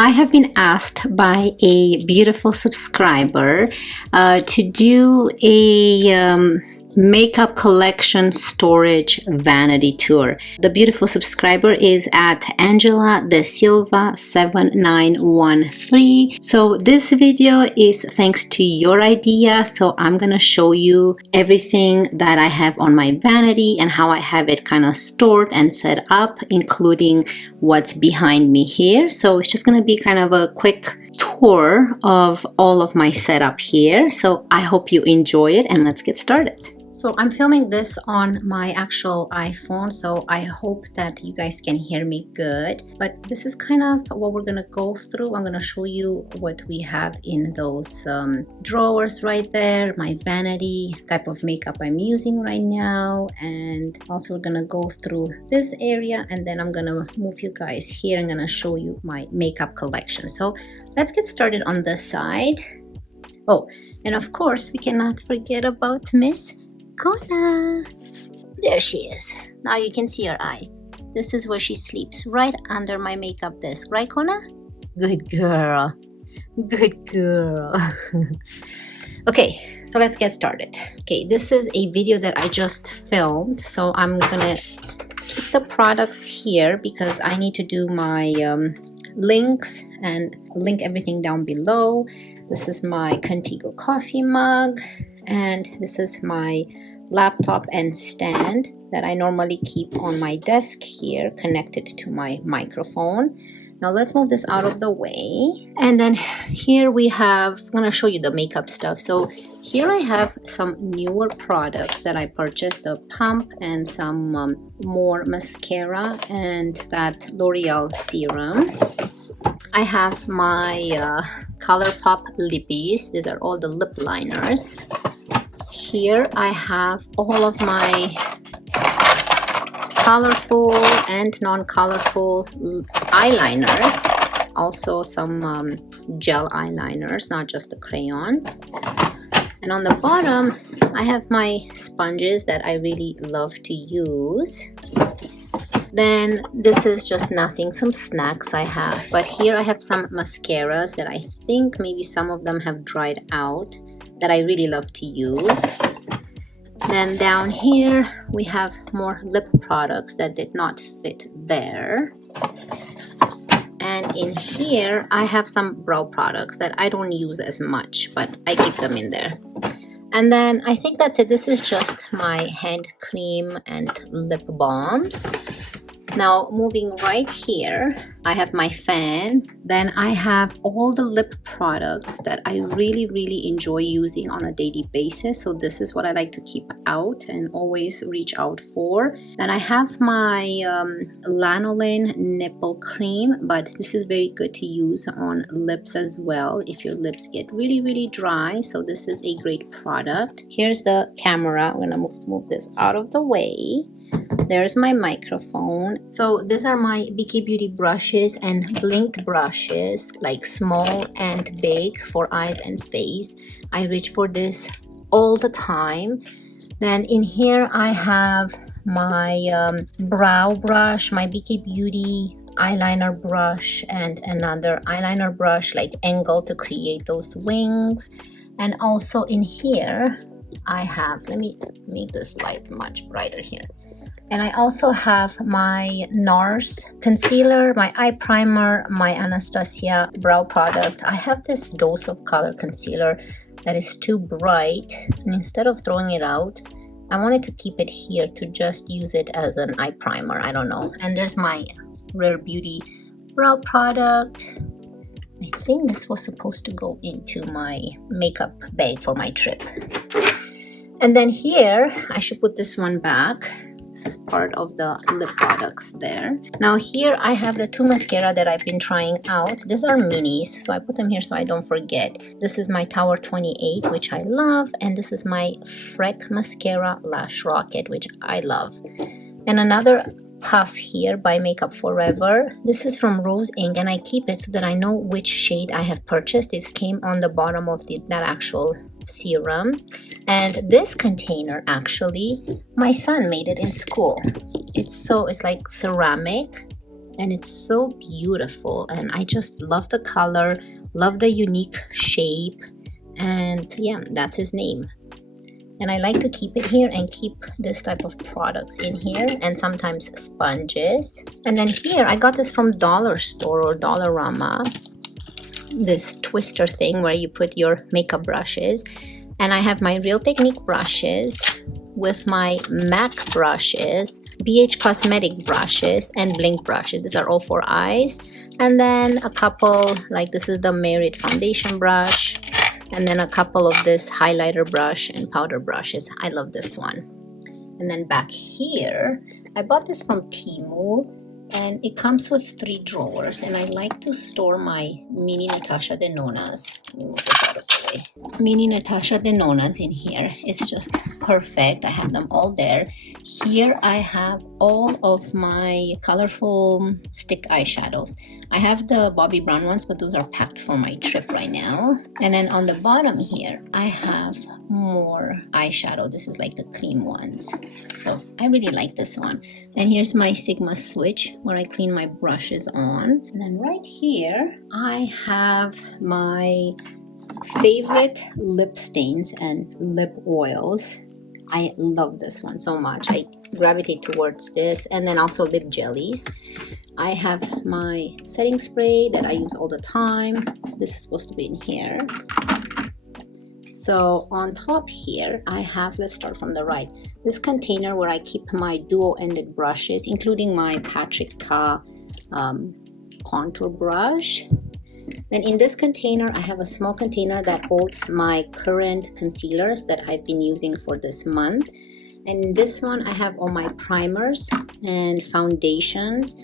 I have been asked by a beautiful subscriber to do a makeup collection storage vanity tour. The beautiful subscriber is at Angela De Silva 7913. So this video is thanks to your idea. So I'm gonna show you everything that I have on my vanity and how I have it kind of stored and set up, including what's behind me here. So it's just gonna be kind of a quick tour of all of my setup here. So I hope you enjoy it, and let's get started. So I'm filming this on my actual iPhone, so I hope that you guys can hear me good. But this is kind of what we're gonna go through. I'm gonna show you what we have in those drawers right there, my vanity, type of makeup I'm using right now, and also we're gonna go through this area, and then I'm gonna move you guys here. I'm gonna show you my makeup collection. So let's get started on this side. Oh, and of course we cannot forget about Miss Kona. There she is. Now you can see her eye. This is where she sleeps, right under my makeup desk. Right, Kona? Good girl. Good girl. Okay, so let's get started. Okay, this is a video that I just filmed. So I'm gonna keep the products here because I need to do my links and link everything down below. This is my Contigo coffee mug, and this is my laptop and stand that I normally keep on my desk here, connected to my microphone. Now let's move this out of the way. And then here we have, I'm gonna show you the makeup stuff. So here I have some newer products that I purchased, a pump and some more mascara and that L'Oreal serum. I have my ColourPop lippies. These are all the lip liners. Here I have all of my colorful and non-colorful eyeliners. Also some gel eyeliners, not just the crayons. And on the bottom, I have my sponges that I really love to use. Then this is just nothing, some snacks I have. But here I have some mascaras that I think maybe some of them have dried out, that I really love to use. Then down here we have more lip products that did not fit there. And in here I have some brow products that I don't use as much, but I keep them in there. And then I think that's it. This is just my hand cream and lip balms. Now moving right here, I have my fan. Then I have all the lip products that I really enjoy using on a daily basis. So this is what I like to keep out and always reach out for. Then I have my lanolin nipple cream, but this is very good to use on lips as well if your lips get really dry. So this is a great product. Here's the camera. I'm gonna move this out of the way. There's my microphone. So these are my BK Beauty brushes and blinked brushes, like small and big for eyes and face. I reach for this all the time. Then in here I have my brow brush, my BK Beauty eyeliner brush, and another eyeliner brush like angle to create those wings. And also in here I have, let me make this light much brighter here. And I also have my NARS concealer, my eye primer, my Anastasia brow product. I have this Dose of Color concealer that is too bright, and instead of throwing it out, I wanted to keep it here to just use it as an eye primer. I don't know. And there's my Rare Beauty brow product. I think this was supposed to go into my makeup bag for my trip. And then here, I should put this one back. This is part of the lip products there. Now here I have the two mascara that I've been trying out. These are minis, so I put them here so I don't forget. This is my Tower 28, which I love, and this is my Freck Mascara Lash Rocket, which I love. And another puff here by Makeup Forever. This is from Rose Ink, and I keep it so that I know which shade I have purchased. This came on the bottom of that actual serum. And this container, actually, my son made it in school. It's like ceramic, and it's so beautiful, and I just love the color, love the unique shape, and yeah, that's his name. And I like to keep it here and keep this type of products in here, and sometimes sponges. And then here, I got this from Dollar Store or Dollarama, this twister thing where you put your makeup brushes. And I have my Real Technique brushes with my MAC brushes, BH Cosmetic brushes, and Blink brushes. These are all for eyes. And then a couple, like this is the Merit foundation brush, and then a couple of this highlighter brush and powder brushes. I love this one. And then back here, I bought this from Temu, and it comes with 3 drawers, and I like to store my mini Natasha Denonas. Let me move this out of the way. Mini Natasha Denonas in here. It's just perfect. I have them all there. Here I have all of my colorful stick eyeshadows. I have the Bobbi Brown ones, but those are packed for my trip right now. And then on the bottom here, I have more eyeshadow. This is like the cream ones. So I really like this one. And here's my Sigma switch where I clean my brushes on. And then right here, I have my favorite lip stains and lip oils. I love this one so much. I gravitate towards this, and then also lip jellies. I have my setting spray that I use all the time. This is supposed to be in here. So on top here, I have, let's start from the right, this container where I keep my dual-ended brushes, including my Patrick Ta contour brush. Then in this container, I have a small container that holds my current concealers that I've been using for this month. And in this one, I have all my primers and foundations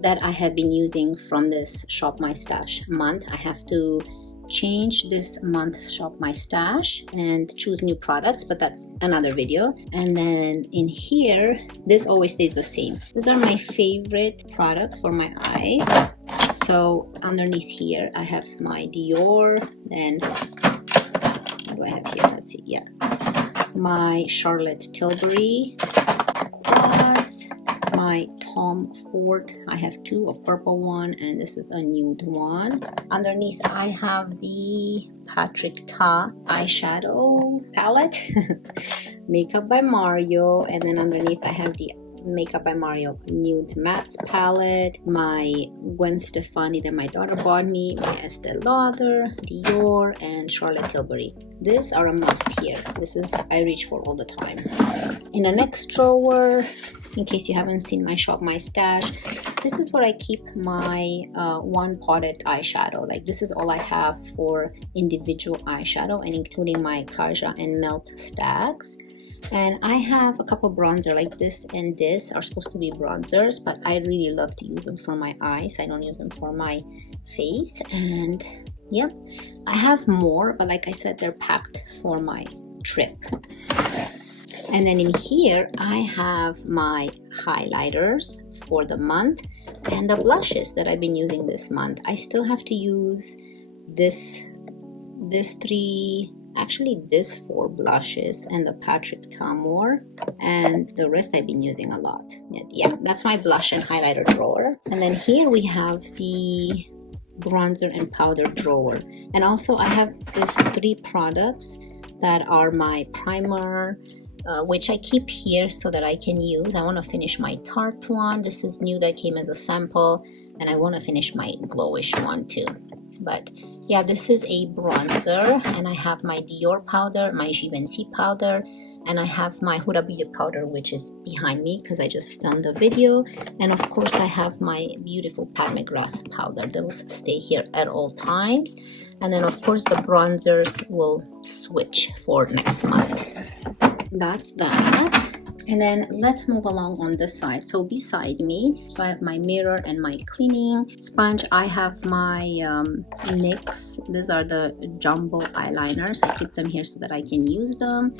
that I have been using from this Shop My Stash month. I have to change this month's Shop My Stash and choose new products, but that's another video. And then in here, this always stays the same. These are my favorite products for my eyes. So underneath here, I have my Dior, and what do I have here? Let's see, yeah. My Charlotte Tilbury quads, my Tom Ford. I have 2, a purple one, and this is a nude one. Underneath, I have the Patrick Ta eyeshadow palette, Makeup by Mario, and then underneath, I have the Makeup by Mario nude mattes palette, my Gwen Stefani that my daughter bought me, my Estee Lauder, Dior, and Charlotte Tilbury. These are a must here. This is I reach for all the time. In the next drawer, in case you haven't seen my Shop My Stash, this is where I keep my one potted eyeshadow. Like this is all I have for individual eyeshadow, and including my Kaja and Melt stacks. And I have a couple bronzer, like this and this are supposed to be bronzers, but I really love to use them for my eyes. I don't use them for my face. And yep, I have more, but like I said, they're packed for my trip. And then in here, I have my highlighters for the month and the blushes that I've been using this month. I still have to use this 4 blushes and the Patrick Ta more, and the rest I've been using a lot. Yeah, that's my blush and highlighter drawer. And then here we have the bronzer and powder drawer, and also I have these 3 products that are my primer, which I keep here so that I can use. I want to finish my Tarte one. This is new, that came as a sample, and I want to finish my glowish one too. But yeah, this is a bronzer, and I have my Dior powder, my Givenchy powder, and I have my Huda Beauty powder, which is behind me because I just filmed the video. And of course, I have my beautiful Pat McGrath powder. Those stay here at all times. And then of course, the bronzers will switch for next month. That's that. And then let's move along on this side. So beside me, so I have my mirror and my cleaning sponge. I have my NYX. These are the jumbo eyeliners. I keep them here so that I can use them.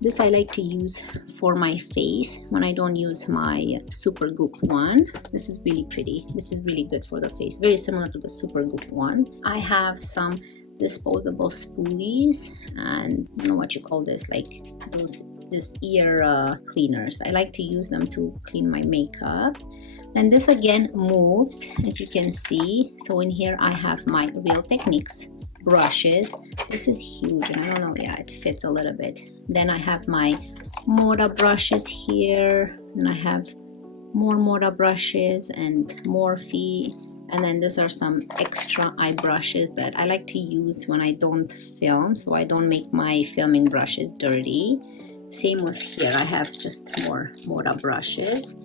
This I like to use for my face when I don't use my Super Goop one. This is really pretty. This is really good for the face. Very similar to the Super Goop one. I have some disposable spoolies, and I don't know what you call this, like this ear cleaners. I like to use them to clean my makeup. Then this again moves, as you can see. So in here I have my Real Techniques brushes. This is huge, and I don't know, yeah, it fits a little bit. Then I have my Moda brushes here, and I have more Moda brushes and Morphe. And then these are some extra eye brushes that I like to use when I don't film, so I don't make my filming brushes dirty. Same with here, I have just more Moda brushes.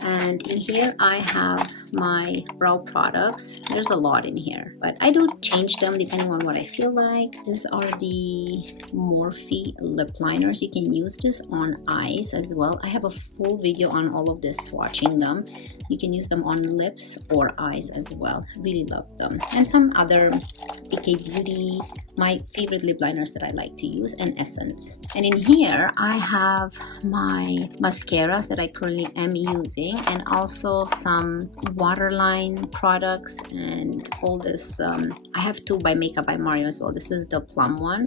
And in here I have my brow products. There's a lot in here, but I do change them depending on what I feel like. These are the Morphe lip liners. You can use this on eyes as well. I have a full video on all of this, swatching them. You can use them on lips or eyes as well. Really love them. And some other Ikea Beauty, my favorite lip liners that I like to use, and Essence. And in here I have my mascaras that I currently am using, and also some waterline products and all this. I have two by Makeup by Mario as well. This is the plum one,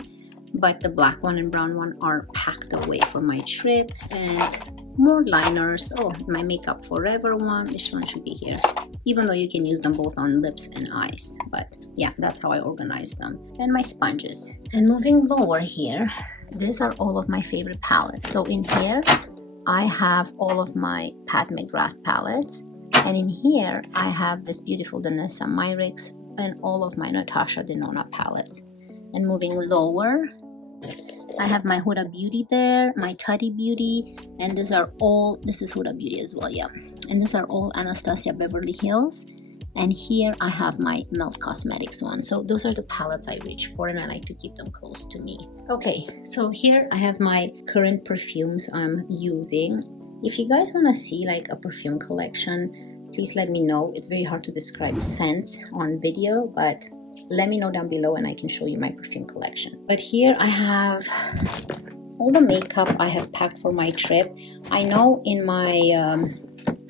but the black one and brown one are packed away for my trip. And more liners. Oh, my Makeup Forever one. This one should be here, even though you can use them both on lips and eyes. But yeah, that's how I organize them. And my sponges. And moving lower here, these are all of my favorite palettes. So in here I have all of my Pat McGrath palettes, and in here I have this beautiful Danessa Myricks and all of my Natasha Denona palettes. And moving lower, I have my Huda Beauty there, my Tati Beauty, and these are all, this is Huda Beauty as well, yeah. And these are all Anastasia Beverly Hills. And here I have my Melt Cosmetics one. So those are the palettes I reach for, and I like to keep them close to me. Okay, so here I have my current perfumes I'm using. If you guys want to see like a perfume collection, please let me know. It's very hard to describe scents on video, but let me know down below and I can show you my perfume collection. But here I have all the makeup I have packed for my trip. I know in my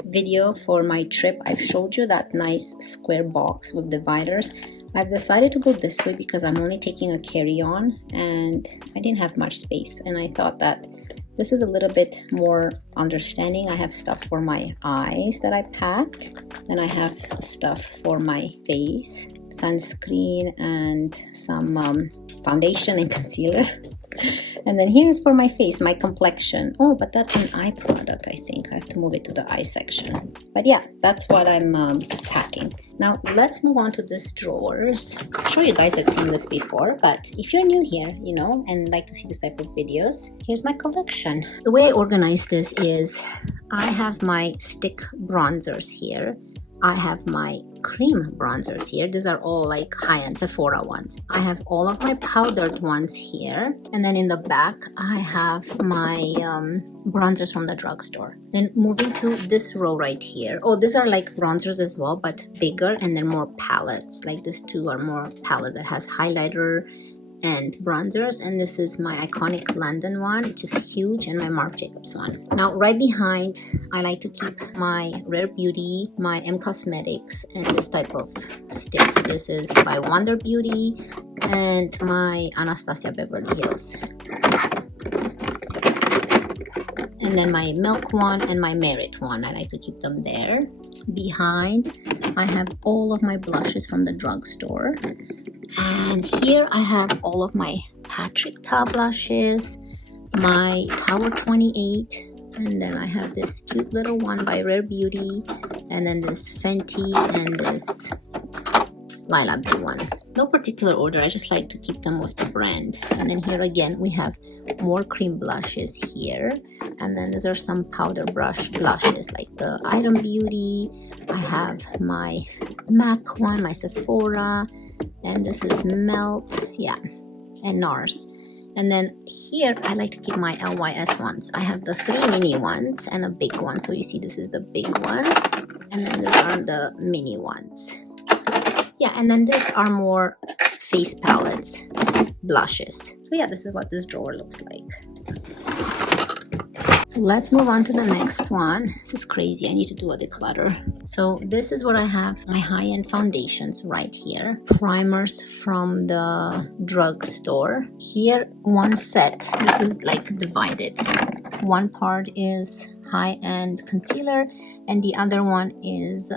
video for my trip I've showed you that nice square box with dividers. I've decided to go this way because I'm only taking a carry-on and I didn't have much space, and I thought that this is a little bit more understanding. I have stuff for my eyes that I packed, and I have stuff for my face, sunscreen and some foundation and concealer. And then here's for my face, my complexion. Oh, but that's an eye product, I think. I have to move it to the eye section. But yeah, that's what I'm packing. Now, let's move on to these drawers. I'm sure you guys have seen this before, but if you're new here, you know, and like to see this type of videos, here's my collection. The way I organize this is I have my stick bronzers here. I have my cream bronzers here. These are all like high-end Sephora ones. I have all of my powdered ones here, and then in the back I have my bronzers from the drugstore. Then moving to this row right here. Oh, these are like bronzers as well, but bigger, and they're more palettes. Like these two are more palette that has highlighter and bronzers, and this is my iconic London one, which is huge, and my Marc Jacobs one. Now right behind I like to keep my Rare Beauty, my M Cosmetics, and this type of sticks. This is by Wonder Beauty and my Anastasia Beverly Hills, and then my Milk one and my Merit one. I like to keep them there. Behind I have all of my blushes from the drugstore. And here I have all of my Patrick Ta blushes, my Tower 28, and then I have this cute little one by Rare Beauty, and then this Fenty and this Lilac Blue one. No particular order, I just like to keep them with the brand. And then here again we have more cream blushes here, and then these are some powder blushes like the Item Beauty. I have my MAC one, my Sephora, and this is Melt, yeah, and NARS. And then here I like to keep my LYS ones. I have the 3 mini ones and a big one. So you see this is the big one, and then these are the mini ones. Yeah, and then these are more face palettes, blushes. So yeah, this is what this drawer looks like. So let's move on to the next one. This is crazy, I need to do a declutter. So this is what I have, my high-end foundations right here. Primers from the drugstore. Here, one set, this is like divided. One part is high-end concealer, and the other one is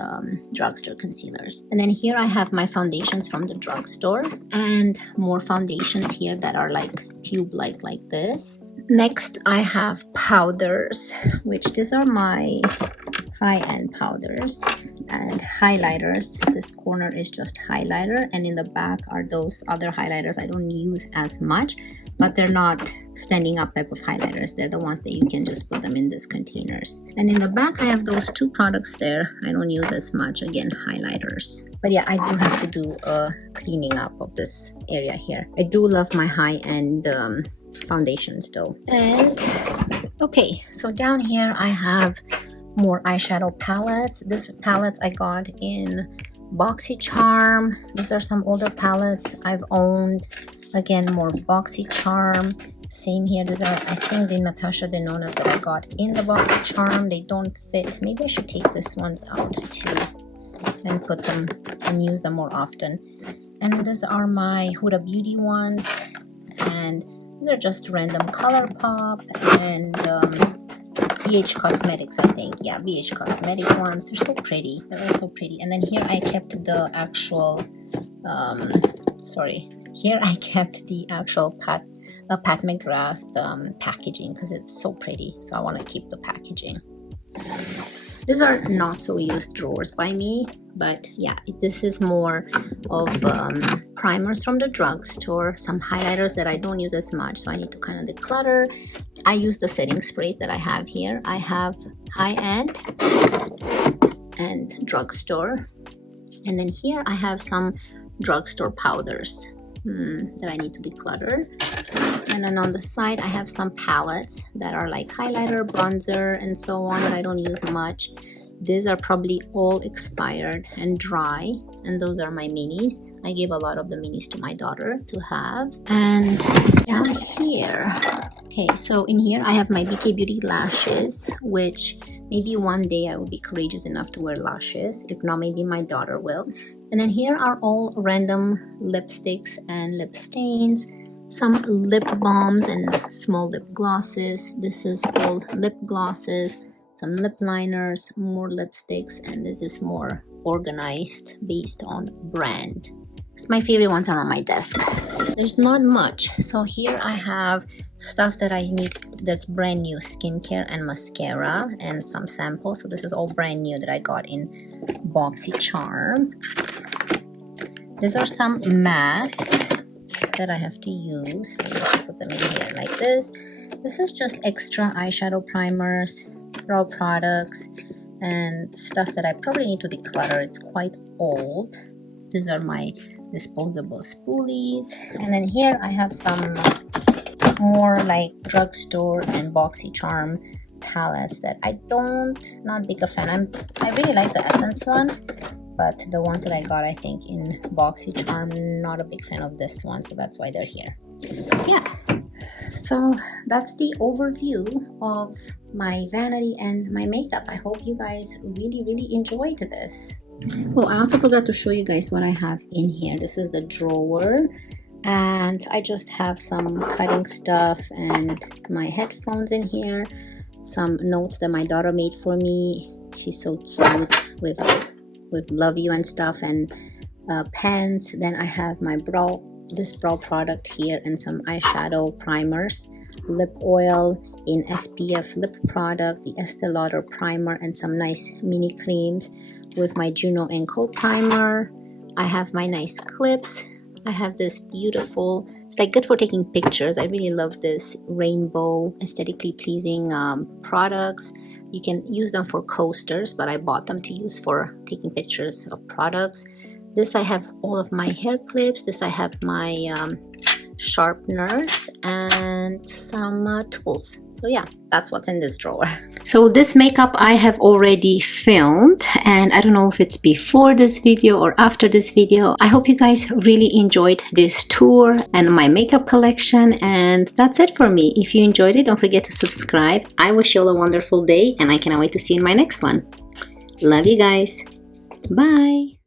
drugstore concealers. And then here I have my foundations from the drugstore, and more foundations here that are like tube-like like this. Next I have powders, which these are my high-end powders, and highlighters. This corner is just highlighter, and in the back are those other highlighters I don't use as much, but they're not standing up type of highlighters. They're the ones that you can just put them in these containers. And in the back I have those two products there I don't use as much, again highlighters. But yeah, I do have to do a cleaning up of this area here. I do love my high-end foundations though. And okay, so down here I have more eyeshadow palettes. These palettes I got in Boxycharm. These are some older palettes I've owned. Again, more Boxycharm. Same here. These are, I think, the Natasha Denonas that I got in the Boxycharm. They don't fit. Maybe I should take these ones out too and put them and use them more often. And these are my Huda Beauty ones. And these are just random ColourPop and BH Cosmetics, I think. Yeah, BH Cosmetic ones. They're so pretty. They're all so pretty. And then here I kept the actual, here I kept the actual Pat McGrath packaging because it's so pretty. So I want to keep the packaging. These are not so used drawers by me, but yeah, this is more of primers from the drugstore, some highlighters that I don't use as much, so I need to kind of declutter. I use the setting sprays that I have here. I have high-end and drugstore, and then here I have some drugstore powders that I need to declutter. And then on the side I have some palettes that are like highlighter, bronzer, and so on that I don't use much. These are probably all expired and dry, and those are my minis. I gave a lot of the minis to my daughter to have. And down here, okay, so in here I have my BK Beauty lashes, which maybe one day I will be courageous enough to wear lashes. If not, maybe my daughter will. And then here are all random lipsticks and lip stains, some lip balms and small lip glosses. This is all lip glosses, some lip liners, more lipsticks, and this is more organized based on brand. My favorite ones are on my desk. There's not much. So here I have stuff that I need that's brand new, skincare and mascara and some samples. So this is all brand new that I got in Boxycharm. These are some masks that I have to use. Maybe I should put them in here like this. This is just extra eyeshadow primers, brow products, and stuff that I probably need to declutter. It's quite old. These are my disposable spoolies. And then here I have some more like drugstore and Boxycharm palettes that not big a fan. I really like the Essence ones, but the ones that I got, I think, in Boxycharm, not a big fan of this one, so that's why they're here. Yeah, so that's the overview of my vanity and my makeup. I hope you guys really enjoyed this. Oh, I also forgot to show you guys what I have in here. This is the drawer, and I just have some cutting stuff and my headphones in here, some notes that my daughter made for me. She's so cute with love you and stuff, and pens. Then I have my this brow product here, and some eyeshadow primers, lip oil in SPF lip product, the Estee Lauder primer, and some nice mini creams with my Juno & Co primer. I have my nice clips. I have this beautiful, it's like good for taking pictures. I really love this rainbow, aesthetically pleasing products. You can use them for coasters, but I bought them to use for taking pictures of products. This I have all of my hair clips. This I have my sharpeners and some tools. So yeah, that's what's in this drawer. So this makeup I have already filmed, and I don't know if it's before this video or after this video. I hope you guys really enjoyed this tour and my makeup collection, and that's it for me. If you enjoyed it, don't forget to subscribe. I wish you all a wonderful day, and I cannot wait to see you in my next one. Love you guys. Bye.